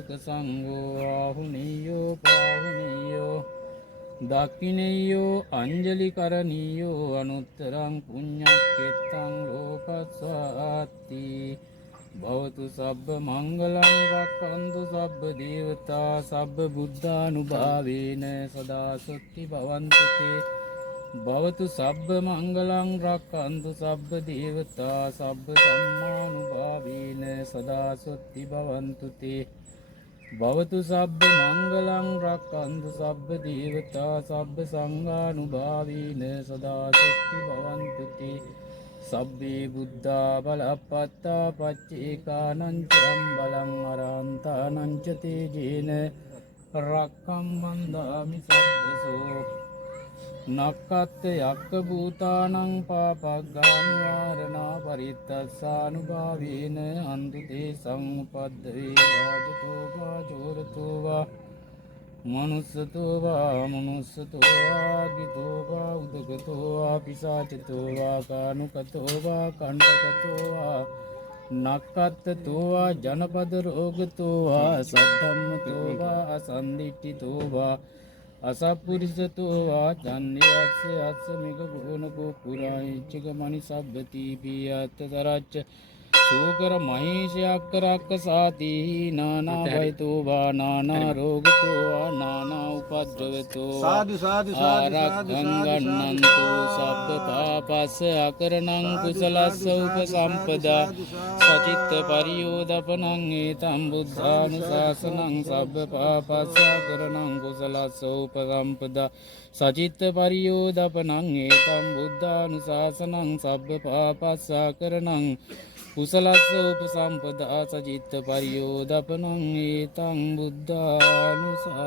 ශාවක සංඝෝ ආහුනීයෝ පාහුනීයෝ දක්ඛිනේයෝ අංජලි කරණීයෝ අනුත්තරං පුඤ්ඤක්ඛෙත්තං ලෝකස්සාති භවතු සබ්බ මංගලං රක්ඛන්තු සබ්බ දේවතා සබ්බ බුද්ධානුභාවේන සදා සොත්ති භවන්තු තේ භවතු සබ්බ මංගලං රක්ඛන්තු සබ්බ දේවතා සබ්බ ධම්මානුභාවේන සදා සොත්ති භවන්තු තේ භවතු සබ්බ මංගලං රක්ඛන්තු සබ්බ දේවතා සබ්බ සංඝානුභාවේන සදා සොත්ති භවන්තු තේ සබ්බේ බුද්ධා බලප්පත්තා පච්චේකානං චරම් බලං අරහන්තානං ච තේජේන රක්ඛම් වන්දාමි සබ්බසෝ නක්කත් යක්ක භූතානං පාපග්ගාමි වාරණා පරිත්තස්සානුභාවේන අන්තු තේ සම්පද්දවේ රාජතෝ වා චෝරතෝ වා මනුස්සතෝ වා මනුස්සතෝ වා ගිතෝ වා උදකතෝ වා පිසාචතෝ වා කානුකතෝ වා කණ්ඨකතෝ වා නක්කත්තතෝ වා ජනපද රෝගතෝ වා සද්ධම්මතෝ වා අසන්දිට්ඨිතෝ වා අසප්පුරිසතෝ වා චන්දියස්ස යස්ස මිග ගුණකෝ පුරායිච්චක මනිසබ්බති පියත්ත තරච්ච සූකර මහේශයක්කරක්ක සාතිහි නානා භයතෝ වා නානා රෝගතෝ වා නානා උපද්‍රවතෝ ආරක්ඛං ගන්නන්තෝ සබ්බ පාපස්ස අකරණං කුසලස්ස උපසම්පදා සචිත්ත පරියෝදපනං ඒතං බුද්ධානුශාසනං සබ්බ පාපස්ස අකරණං කුසලස්ස උපසම්පදා සචිත්ත පරියෝදපනං ඒතං බුද්ධානුශාසනං සබ්බ පාපස්ස අකරණං කුසලස්ස උපසම්පදා සචිත්ත පරියෝදපනං ඒතං බුද්ධානුශාසනං